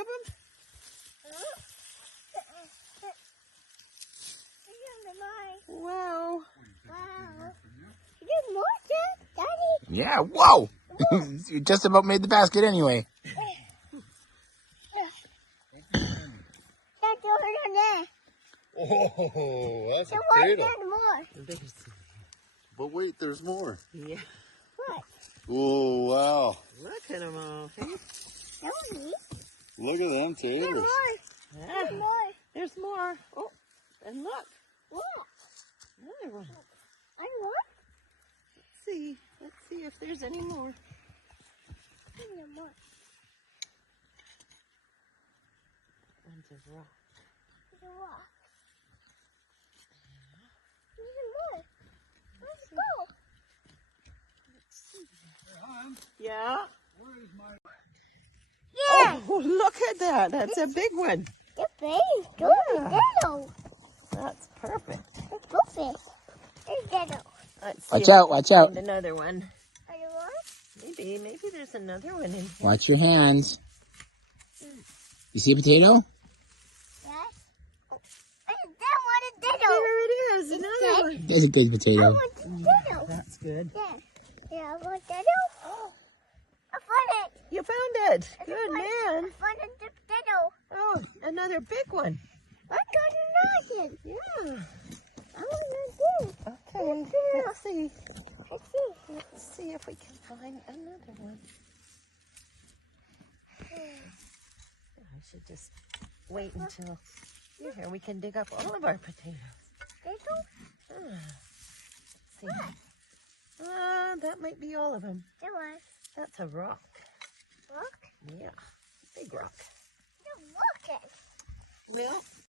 of them? Wow. Wow. There's more, Daddy. Yeah, whoa! You just about made the basket anyway. That's over there. Oh, that's a There potato. more. But wait, there's more. Yeah. What? Oh, wow. Look at them all. Hey? That was me. Look at them There's taters. more. Yeah. There's more. There's more. Oh, and look. What? Another one. I want Let's see if there's any more. more. One's a rock. There's a rock. There's more. Let's go. Yeah. Where is my... Yeah. Oh, look at that. That's a big one. They're big. Good. Yeah. Little. That's perfect. It's perfect. It's little. Let's see Watch if we out, can watch out. find another one. Are you want? Maybe there's another one in here. Watch your hands. You see a potato? Yes. I that one is little. There it is, another one. That's a good I potato. want the little. That's good. Yeah. Yeah, I want little. Oh. I found it. You found it. I Good found man. I found the potato. Oh, another big one. I got another. Yeah. I want to Okay. Let's see. Let's see. Let's see if we can find another one. I should just wait until here we can dig up all of our potatoes. Little. Let's see. That might be all of them. There was. That's a rock. Look. Yeah, big rock. Look at. Well,